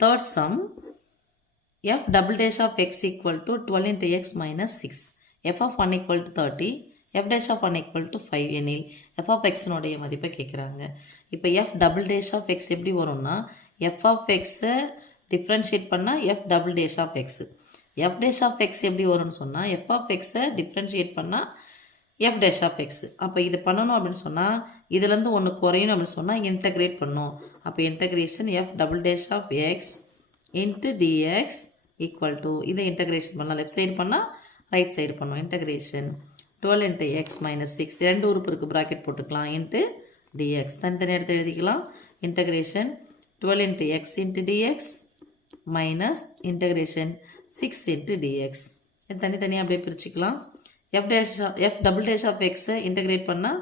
Third sum, f double dash of x equal to 12 into x minus 6. f of 1 equal to 30, f dash of 1 equal to 5 எனில் f of x நோடைய மதிப்பை கேட்குறாங்க. இப்போ f double dash of x எப்படி வரும்னா f of x differentiate பண்ணால் f double dash of x. f dash of x எப்படி வரும்னு சொன்னால் f of x டிஃப்ரென்ஷியேட் பண்ணால் f dash of x. அப்போ இது பண்ணணும் அப்படின்னு சொன்னால் இதுலேருந்து ஒன்று குறையணும் அப்படின்னு சொன்னால் இன்டகிரேட் பண்ணணும். அப்போ integration f double dash of x into dx equal to இதை இன்டகிரேஷன் பண்ணலாம். லெஃப்ட் சைடு பண்ணால் ரைட் சைடு பண்ணோம். இன்டகிரேஷன் 12 into x minus 6 ரெண்டு உறுப்பு இருக்குது ப்ராக்கெட் போட்டுக்கலாம் into dx தனித்தனி எடுத்து எழுதிக்கலாம். Integration 12 into x into dx minus integration 6 into dx தனித்தனியாக அப்படியே பிரிச்சுக்கலாம். f double dash of x integrate பண்ணால்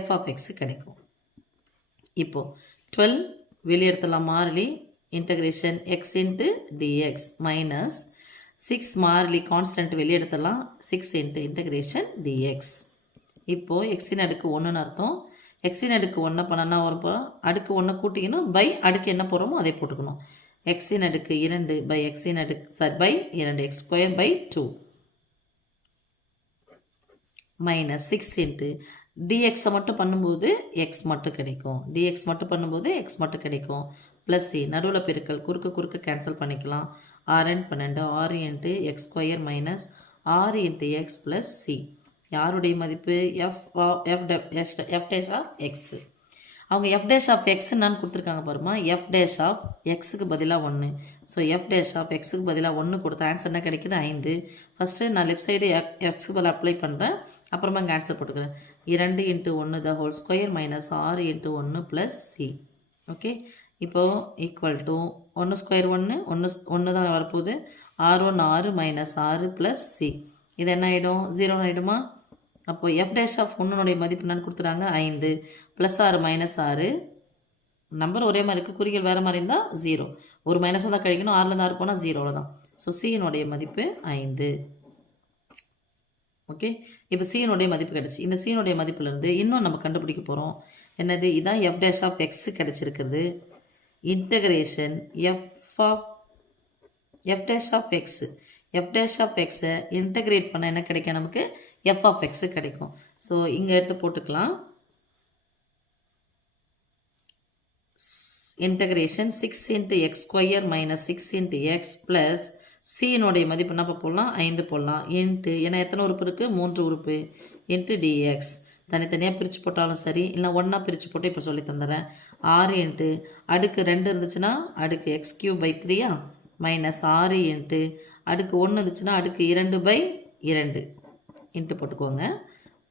f of x கிடைக்கும். இப்போது 12 வெளியே எடுத்துலாம் மாறிலி integration x into dx minus 6 மாறிலி கான்ஸ்டன்ட் வெளியே எடுத்துலாம் 6 into இன்டகிரேஷன் dx. இப்போது xின் அடுக்கு 1ன்னு அர்த்தம். xின் அடுக்கு 1 பண்ணனா வரப்போ அடுக்கு 1 கூட்டிக்கணும் பை அடுக்கு என்ன போகிறோமோ அதை போட்டுக்கணும். xின் அடுக்கு 2 பை xின் அடுக்கு by 2 x square by 2 minus 6 into டிஎக்ஸை மட்டும் பண்ணும்போது எக்ஸ் மட்டும் கிடைக்கும். டிஎக்ஸ் மட்டும் பண்ணும்போது எக்ஸ் மட்டும் கிடைக்கும். ப்ளஸ் சி நடுவில் பெருக்கல் குறுக்க கேன்சல் பண்ணிக்கலாம். 6 12 6 into x square minus 6 into x plus C. யாருடைய மதிப்பு எஃப் டேஷ் ஆஃப் எக்ஸு. அவங்க எஃப் டேஷ் ஆஃப் எக்ஸ்ன்னு கொடுத்துருக்காங்க பாருமா. எஃப் டேஷ் ஆஃப் எக்ஸுக்கு பதிலாக 1. ஸோ எஃப் டேஷ் ஆஃப் எக்ஸுக்கு பதிலாக 1 கொடுத்த ஆன்சர் என்ன கிடைக்குது 5. ஃபஸ்ட்டு நான் லெஃப்ட் சைடு எக்ஸுக்கு பதில் அப்ளை பண்ணுறேன். அப்புறமா இங்கே ஆன்சர் போட்டுக்கிறேன். 2 into 1 the whole square minus 6 into 1 plus C. Okay, இப்போது ஈக்குவல் டு 1 ஸ்கொயர் 1 தான் வரப்போகுது. 6 1 6 மைனஸ் 6 ப்ளஸ் சி. இது என்ன ஆகிடும் 0 ஆகிடுமா. அப்போது எஃப் டேஷ் ஆஃப் 1னுடைய மதிப்பு என்னன்னு கொடுத்துறாங்க 5 ப்ளஸ் 6 மைனஸ் 6. நம்பர் ஒரே மாதிரி இருக்குது, குறிகள் வேறு மாதிரி இருந்தால் 0. ஒரு மைனஸ் தான் கழிக்கணும். 6லேருந்து 6 போனால் 0 தான். ஸோ சியினுடைய மதிப்பு 5. ஓகே, இப்போ சியினுடைய மதிப்பு கிடச்சி. இந்த சியினுடைய மதிப்புலேருந்து இன்னும் நம்ம கண்டுபிடிக்க போகிறோம். என்னது, இதுதான் எஃப் டேஷ் ஆஃப் எக்ஸ் கிடச்சிருக்கிறது. Integration f dash of x. F dash of எக்ஸை இன்டகிரேட் பண்ண என்ன கிடைக்கும் நமக்கு எஃப் ஆஃப் எக்ஸு கிடைக்கும். ஸோ இங்கே எடுத்து போட்டுக்கலாம். Integration 6 into x square minus 6 into x plus சியினுடைய மதிப்பு என்ன போடலாம் 5 போடலாம். இன்ட்டு ஏன்னா எத்தனை உறுப்பு இருக்குது 3 உறுப்பு இன்ட்டு டிஎக்ஸ். தனித்தனியாக பிரித்து போட்டாலும் சரி, இல்லை ஒன்றா பிரித்து போட்டு இப்போ சொல்லி தந்துடுறேன். 6 இன்ட்டு அடுக்கு 2 இருந்துச்சுன்னா அடுக்கு x cube by 3 minus 6 into அடுக்கு 1 இருந்துச்சுன்னா அடுக்கு 2/2 இன்ட்டு போட்டுக்கோங்க.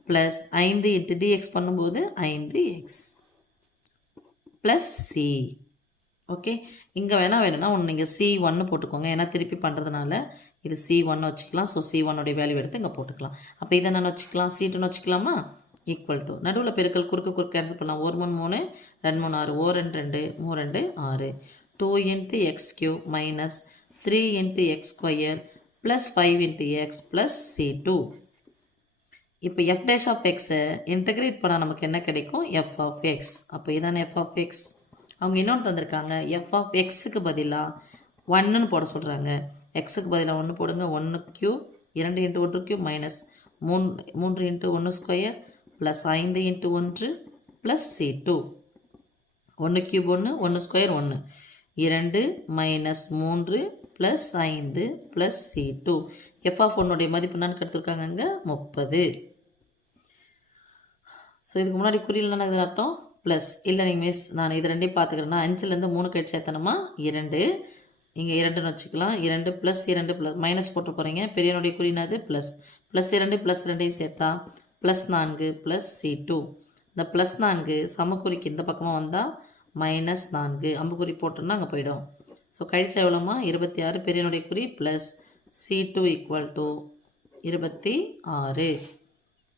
ப்ளஸ் 5 இன்ட்டு டிஎக்ஸ் பண்ணும்போது 5x ப்ளஸ் சி. ஓகே, இங்கே வேணும்னா ஒன்று நீங்கள் C1 போட்டுக்கோங்க. ஏன்னா திருப்பி பண்ணுறதுனால இது C1 வச்சுக்கலாம். ஸோ C1உடைய வேல்யூ எடுத்து இங்கே போட்டுக்கலாம். அப்போ இதை என்ன வச்சுக்கலாம் C2 வச்சுக்கலாமா. ஈக்குவல் டு நடுவில் பெருக்கல் குறுக்கு கேன்சல் பண்ணலாம். 1 3 3 2 3 6 2 2 3 6 2 into x cube minus 3 into x square plus 5 into x plus C2. இப்போ எஃப் டேஷ் ஆஃப் எக்ஸை இன்டகிரேட் பண்ணால் நமக்கு என்ன கிடைக்கும் எஃப் ஆஃப் எக்ஸ். அப்போ இதான எஃப் ஆஃப் எக்ஸ். அவங்க இன்னொன்று தந்திருக்காங்க. எஃப் ஆஃப் எக்ஸுக்கு பதிலாக 1ன்னு போட சொல்கிறாங்க. எக்ஸுக்கு பதிலாக 1 போடுங்க. 1 cube 2 into 1 cube minus 3 into 1 square plus 5 into 1 plus C2. 1 cube 1 square 1 2 minus 3 plus 5 plus C2. F of 1உடைய மதிப்பு என்னன்னு எடுத்துருக்காங்க இங்கே 30. ஸோ இதுக்கு முன்னாடி குறியில் என்ன அர்த்தம் ப்ளஸ் இல்லை. நீங்கள் மிஸ் நான் இது ரெண்டையும் பார்த்துக்கிறேன்னா 5லேருந்து 3 கழிச்சு எத்தனமா 2. இங்கே 2ன்னு வச்சுக்கலாம். 2 ப்ளஸ் 2 ப்ளஸ் மைனஸ் போட்டு போகிறீங்க. பெரியனுடைய குறினாது ப்ளஸ் 2 ப்ளஸ் 2ஐயும் சேர்த்தா ப்ளஸ் 4 ப்ளஸ் C2. இந்த ப்ளஸ் 4 சமக்குறிக்கு இந்த பக்கமாக வந்தால் மைனஸ் 4 அம்புக்குறி போட்டோம்னா அங்கே போயிடும். ஸோ கழிச்சா எவ்வளோமா 26. பெரியனுடைய குறி ப்ளஸ் C2 ஈக்குவல் டு 26.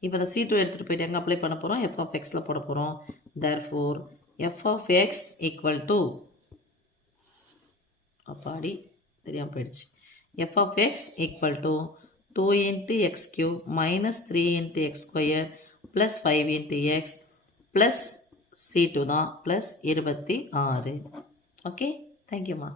இப்போ இந்த C2 எடுத்துகிட்டு போய்ட்டு எங்கே அப்ளை பண்ண போகிறோம் எஃப் ஆஃப் எக்ஸில் போட போகிறோம். Therefore f of x equal to அப்பாடி தெரியாமல் போயிடுச்சு. F of x equal to 2 into x cube minus 3 into x square plus 5 into x plus C2 தான் ப்ளஸ் 26. ஓகே, தேங்க்யூம்மா.